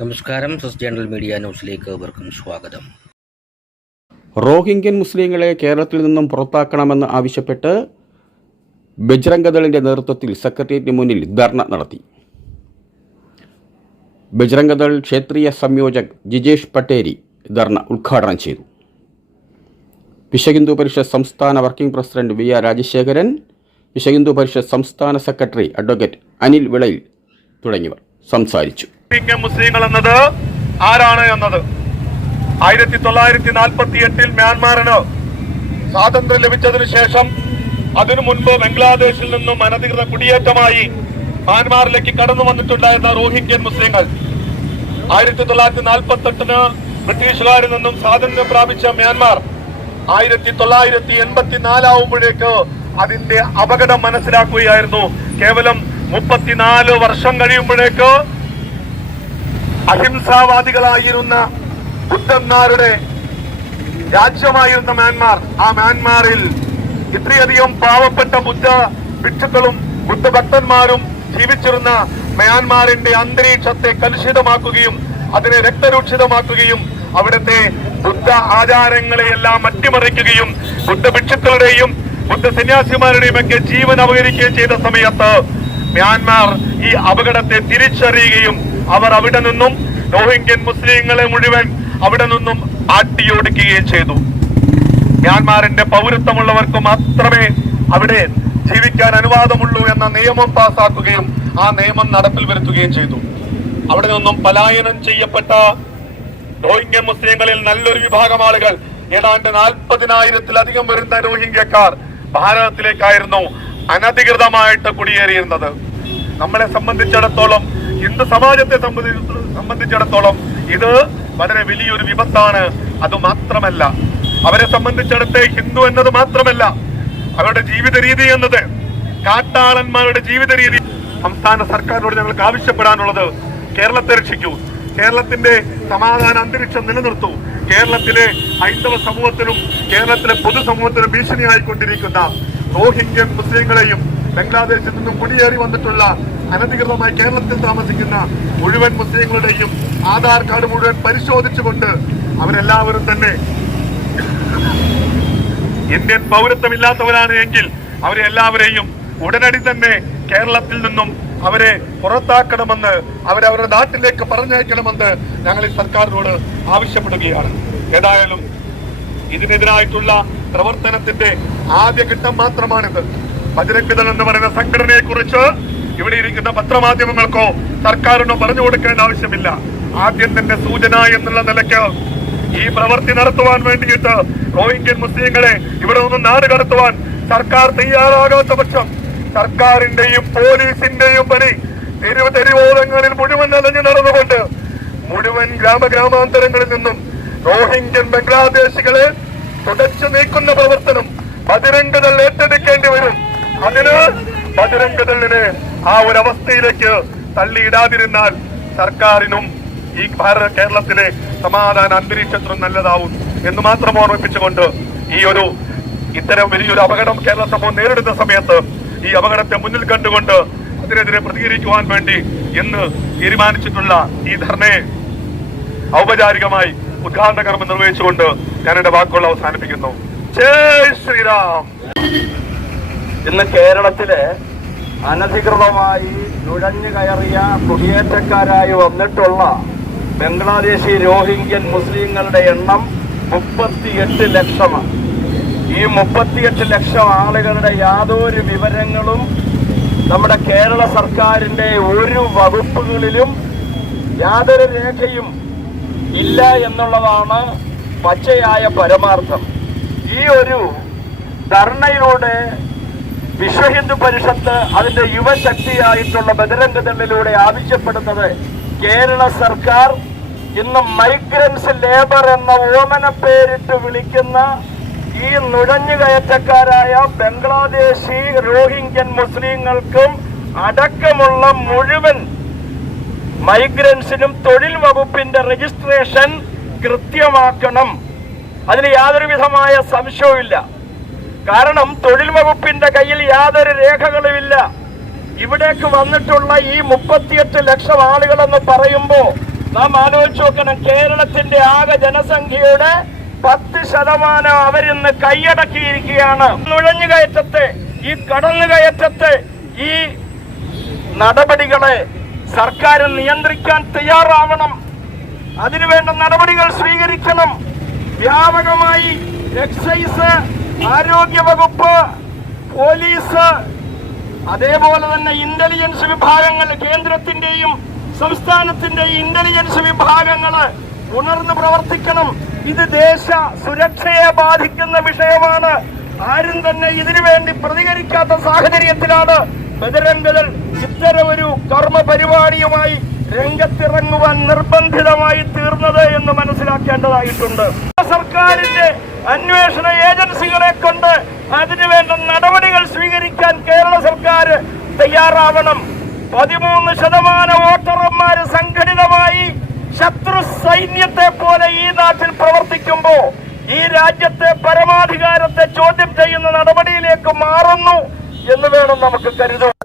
നമസ്കാരം സസ് general media ന്യൂസിലേക്ക് ഏവർക്കും സ്വാഗതം. റോഹിംഗ്യൻ മുസ്ലിങ്ങളെ കേരളത്തിൽ നിന്നും പുറത്താക്കണമെന്ന് ആവശ്യപ്പെട്ട് ബജ്രംഗദളിന്റെ നേതൃത്വത്തിൽ സെക്രട്ടേറിയറ്റിന് മുന്നിൽ ധർണ നടത്തി. ബജ്രംഗദൾ ക്ഷേത്രീയ സംയോജക് ജിജേഷ് പട്ടേരി ധർണ ഉദ്ഘാടനം ചെയ്തു. വിശ്വഹിന്ദു പരിഷത്ത് സംസ്ഥാന working president V R Rajasekharan Vishwa Hindu Parishad സംസ്ഥാന സെക്രട്ടറി അഡ്വക്കേറ്റ് അനിൽ വിളയിൽ തുടങ്ങിയവർ സംസാരിച്ചു. റോഹിംഗ്യ മുസ്ലിങ്ങൾ എന്നത് ആരാണ് എന്നത്? ആയിരത്തി തൊള്ളായിരത്തി നാൽപ്പത്തി എട്ടിൽ മ്യാൻമാറിന് സ്വാതന്ത്ര്യം ലഭിച്ചതിനു ശേഷം അതിനു മുൻപ് ബംഗ്ലാദേശിൽ നിന്നും അനധികൃത കുടിയേറ്റമായി മ്യാൻമാറിലേക്ക് കടന്നു വന്നിട്ടുണ്ടായിരുന്ന റോഹിംഗ്യൻ മുസ്ലിങ്ങൾ. ആയിരത്തി തൊള്ളായിരത്തി നാൽപ്പത്തി എട്ടിന് ബ്രിട്ടീഷുകാരിൽ നിന്നും സ്വാതന്ത്ര്യം പ്രാപിച്ച മ്യാൻമാർ ആയിരത്തി തൊള്ളായിരത്തി എൺപത്തി നാലാവുമ്പോഴേക്ക് അതിന്റെ അപകടം മനസ്സിലാക്കുകയായിരുന്നു. കേവലം മുപ്പത്തിനാല് വർഷം കഴിയുമ്പോഴേക്ക് അഹിംസാവാദികളായിരുന്ന ബുദ്ധന്മാരുടെ രാജ്യമായിരുന്ന മ്യാൻമാർ. ആ മ്യാൻമാറിൽ ഇത്രയധികം പാവപ്പെട്ട ബുദ്ധ ഭിക്ഷുക്കളും ബുദ്ധഭക്തന്മാരും ജീവിച്ചിരുന്ന മ്യാൻമാറിന്റെ അന്തരീക്ഷത്തെ കലുഷിതമാക്കുകയും അതിനെ രക്തരൂക്ഷിതമാക്കുകയും അവിടുത്തെ ബുദ്ധ ആചാരങ്ങളെയെല്ലാം അട്ടിമറിക്കുകയും ബുദ്ധ ഭിക്ഷുക്കളുടെയും ബുദ്ധ സന്യാസിമാരുടെയും ഒക്കെ ജീവൻ അപകരിക്കുകയും ചെയ്ത സമയത്ത് മ്യാൻമാർ ഈ അപകടത്തെ തിരിച്ചറിയുകയും അവർ അവിടെ നിന്നും റോഹിംഗ്യൻ മുസ്ലിങ്ങളെ മുഴുവൻ അവിടെ നിന്നും ആട്ടിയോടിക്കുകയും ചെയ്തു. മ്യാൻമാറിന്റെ പൗരത്വമുള്ളവർക്ക് മാത്രമേ അവിടെ ജീവിക്കാൻ അനുവാദമുള്ളൂ എന്ന നിയമം പാസാക്കുകയും ആ നിയമം നടപ്പിൽ വരുത്തുകയും ചെയ്തു. അവിടെ നിന്നും പലായനം ചെയ്യപ്പെട്ട റോഹിംഗ്യൻ മുസ്ലിങ്ങളിൽ നല്ലൊരു വിഭാഗം ആളുകൾ ഏതാണ്ട് നാൽപ്പതിനായിരത്തിലധികം വരുന്ന റോഹിംഗ്യക്കാർ ഭാരതത്തിലേക്കായിരുന്നു അനധികൃതമായിട്ട് കുടിയേറിയിരുന്നത്. നമ്മളെ സംബന്ധിച്ചിടത്തോളം ഹിന്ദു സമാജത്തെ സംബന്ധി- സംബന്ധിച്ചിടത്തോളം ഇത് വളരെ വലിയൊരു വിപത്താണ്. അത് മാത്രമല്ല അവരെ സംബന്ധിച്ചിടത്തെ ഹിന്ദു എന്നത് മാത്രമല്ല അവരുടെ ജീവിത രീതി എന്നത് കാട്ടാളന്മാരുടെ ജീവിത രീതി. സംസ്ഥാന സർക്കാരിനോട് ഞങ്ങൾക്ക് ആവശ്യപ്പെടാനുള്ളത് കേരളത്തെ രക്ഷിക്കൂ. കേരളത്തിന്റെ സമാധാന അന്തരീക്ഷം നിലനിർത്തൂ. കേരളത്തിലെ ഹൈന്ദവ സമൂഹത്തിനും കേരളത്തിലെ പൊതുസമൂഹത്തിനും ഭീഷണിയായിക്കൊണ്ടിരിക്കുന്ന റോഹിംഗ്യൻ മുസ്ലിങ്ങളെയും ബംഗ്ലാദേശിൽ നിന്നും കുടിയേറി വന്നിട്ടുള്ള അനധികൃതമായി കേരളത്തിൽ താമസിക്കുന്ന മുഴുവൻ മുസ്ലിങ്ങളുടെയും ആധാർ കാർഡ് മുഴുവൻ പരിശോധിച്ചുകൊണ്ട് അവരെല്ലാവരും തന്നെ ഇന്ത്യൻ പൗരത്വമില്ലാത്തവരാണ് എങ്കിൽ അവരെ എല്ലാവരെയും ഉടനടി തന്നെ കേരളത്തിൽ നിന്നും അവരെ പുറത്താക്കണമെന്ന് അവരവരുടെ നാട്ടിലേക്ക് പറഞ്ഞയക്കണമെന്ന് ഞങ്ങൾ ഈ സർക്കാരിനോട് ആവശ്യപ്പെടുകയാണ്. ഏതായാലും ഇതിനെതിരായിട്ടുള്ള പ്രവർത്തനത്തിന്റെ ആദ്യഘട്ടം മാത്രമാണിത്. ബജരംഗദൾ എന്ന് പറയുന്ന സംഘടനയെ കുറിച്ച് ഇവിടെ ഇരിക്കുന്ന പത്രമാധ്യമങ്ങൾക്കോ സർക്കാരിനോ പറഞ്ഞു കൊടുക്കേണ്ട ആവശ്യമില്ല. ആദ്യം തന്നെ സൂചന എന്നുള്ള നിലയ്ക്ക് ഈ പ്രവൃത്തി നടത്തുവാൻ വേണ്ടിയിട്ട് റോഹിംഗ്യൻ മുസ്ലിങ്ങളെ ഇവിടെ നിന്ന് നാട് കടത്തുവാൻ സർക്കാർ തയ്യാറാകാത്ത പക്ഷം സർക്കാരിന്റെയും പോലീസിന്റെയും പണി തെരുവ് തെരുവോരങ്ങളിൽ മുഴുവൻ അലഞ്ഞു നടന്നുകൊണ്ട് മുഴുവൻ ഗ്രാമഗ്രാമാന്തരങ്ങളിൽ നിന്നും റോഹിംഗ്യൻ ബംഗ്ലാദേശികളെ തുടച്ചു നീക്കുന്ന പ്രവർത്തനം ബജരംഗദൾ ഏറ്റെടുക്കേണ്ടി വരും. അതിന് ബജരംഗദളിനെ ആ ഒരു അവസ്ഥയിലേക്ക് തള്ളിയിടാതിരുന്നാൽ സർക്കാരിനും ഈ ഭാരത കേരളത്തിലെ സമാധാന അന്തരീക്ഷത്തിനും നല്ലതാവും എന്ന് മാത്രം ഓർമ്മിപ്പിച്ചുകൊണ്ട് ഈ ഒരു ഇത്തരം വലിയൊരു അപകടം കേരള സമൂഹം നേരിടുന്ന സമയത്ത് ഈ അപകടത്തെ മുന്നിൽ കണ്ടുകൊണ്ട് അതിനെതിരെ പ്രതികരിക്കുവാൻ വേണ്ടി എന്ന് തീരുമാനിച്ചിട്ടുള്ള ഈ ധർണയെ ഔപചാരികമായി ഉദ്ഘാടന കർമ്മം നിർവഹിച്ചുകൊണ്ട് ഞാൻ എന്റെ വാക്കുകൾ അവസാനിപ്പിക്കുന്നു. ജയ് ശ്രീറാം ഇന്ന് കേരളത്തിൽ അനധികൃതമായി നുഴഞ്ഞു കയറിയ കുടിയേറ്റക്കാരായി വന്നിട്ടുള്ള ബംഗ്ലാദേശി രോഹിംഗ്യൻ മുസ്ലിങ്ങളുടെ എണ്ണം മുപ്പത്തിയെട്ട് ലക്ഷമാണ്. ഈ മുപ്പത്തിയെട്ട് ലക്ഷം ആളുകളുടെ യാതൊരു വിവരങ്ങളും നമ്മുടെ കേരള സർക്കാരിന്റെ ഒരു വകുപ്പുകളിലും യാതൊരു രേഖയും ഇല്ല എന്നുള്ളതാണ് പച്ചയായ പരമാർത്ഥം. ഈ ഒരു ധർണയിലൂടെ വിശ്വ ഹിന്ദു പരിഷത്ത് അതിന്റെ യുവശക്തിയായിട്ടുള്ള ബദരംഗതളിലൂടെ ആവശ്യപ്പെടുന്നത് കേരള സർക്കാർ ഇന്ന് മൈഗ്രൻസ് ലേബർ എന്ന ഓമന പേരിട്ട് വിളിക്കുന്ന ഈ നുഴഞ്ഞുകയറ്റക്കാരായ ബംഗ്ലാദേശി റോഹിംഗ്യൻ മുസ്ലിങ്ങൾക്കും അടക്കമുള്ള മുഴുവൻ മൈഗ്രൻസിനും തൊഴിൽ വകുപ്പിന്റെ രജിസ്ട്രേഷൻ കൃത്യമാക്കണം. അതിന് യാതൊരു വിധമായ സംശയവുമില്ല. കാരണം തൊഴിൽ വകുപ്പിന്റെ കയ്യിൽ യാതൊരു രേഖകളുമില്ല. ഇവിടേക്ക് വന്നിട്ടുള്ള ഈ മുപ്പത്തിയെട്ട് ലക്ഷം ആളുകളെന്ന് പറയുമ്പോൾ നാം ആലോചിച്ച് നോക്കണം കേരളത്തിന്റെ ആകെ ജനസംഖ്യയുടെ പത്ത് ശതമാനം അവരിന്ന് കൈയടക്കിയിരിക്കുകയാണ്. നുഴഞ്ഞുകയറ്റത്തെ ഈ കടന്നുകയറ്റത്തെ ഈ നടപടികളെ സർക്കാർ നിയന്ത്രിക്കാൻ തയ്യാറാവണം. അതിനുവേണ്ട നടപടികൾ സ്വീകരിക്കണം. വ്യാപകമായി എക്സൈസ് ആരോഗ്യ വകുപ്പ് പോലീസ് അതേപോലെ തന്നെ ഇന്റലിജൻസ് വിഭാഗങ്ങൾ കേന്ദ്രത്തിന്റെയും സംസ്ഥാനത്തിന്റെയും ഇന്റലിജൻസ് വിഭാഗങ്ങൾ ഉണർന്നു പ്രവർത്തിക്കണം. ഇത് ദേശ സുരക്ഷയെ ബാധിക്കുന്ന വിഷയമാണ്. ആരും തന്നെ ഇതിനു വേണ്ടി പ്രതികരിക്കാത്ത സാഹചര്യത്തിലാണ് ബദരംഗതൽ ഇത്തരം ഒരു കർമ്മ പരിപാടിയുമായി രംഗത്തിറങ്ങുവാൻ നിർബന്ധിതമായി തീർന്നത് എന്ന് മനസ്സിലാക്കേണ്ടതായിട്ടുണ്ട്. സർക്കാരിന്റെ അന്വേഷണ ഏജൻസികളെ കൊണ്ട് അതിനുവേണ്ട നടപടികൾ സ്വീകരിക്കാൻ കേരള സർക്കാർ തയ്യാറാവണം. പതിമൂന്ന് ശതമാനം വോട്ടർമാര് സംഘടിതമായി ശത്രു സൈന്യത്തെ പോലെ ഈ നാട്ടിൽ പ്രവർത്തിക്കുമ്പോ ഈ രാജ്യത്തെ പരമാധികാരത്തെ ചോദ്യം ചെയ്യുന്ന നടപടിയിലേക്ക് മാറുന്നു എന്ന് വേണം നമുക്ക് കരുതാൻ.